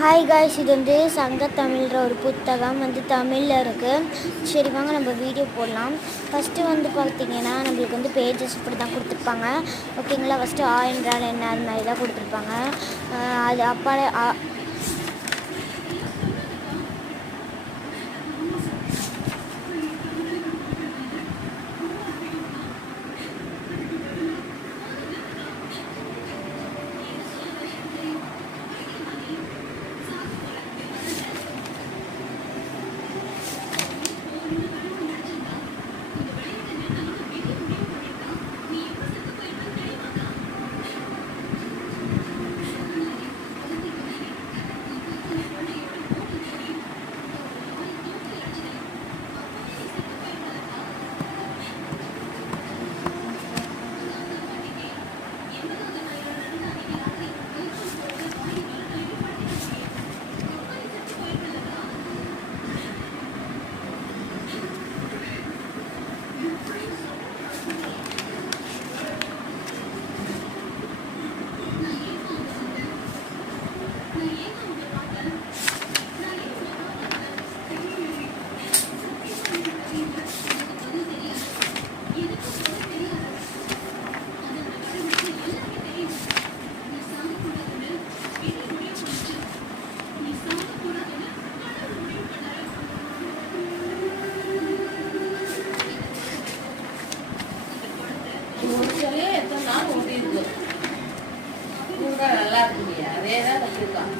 Hi guys, இது வந்து சங்கத்தமிழ்ன்ற ஒரு புத்தகம் வந்து தமிழில் இருக்குது. சரி வாங்க நம்ம வீடியோ போடலாம். ஃபஸ்ட்டு வந்து பார்த்திங்கன்னா நம்மளுக்கு வந்து பேஜஸ் இப்படி தான் கொடுத்துருப்பாங்க. ஓகேங்களா. ஃபஸ்ட்டு என்றால் என்ன அது மாதிரி தான் கொடுத்துருப்பாங்க. அது அப்பாலே எத்தனை நாள் ஓட்டி இருக்கு. நல்லா இருக்குங்க. அதே தான் கற்றுருக்கான்.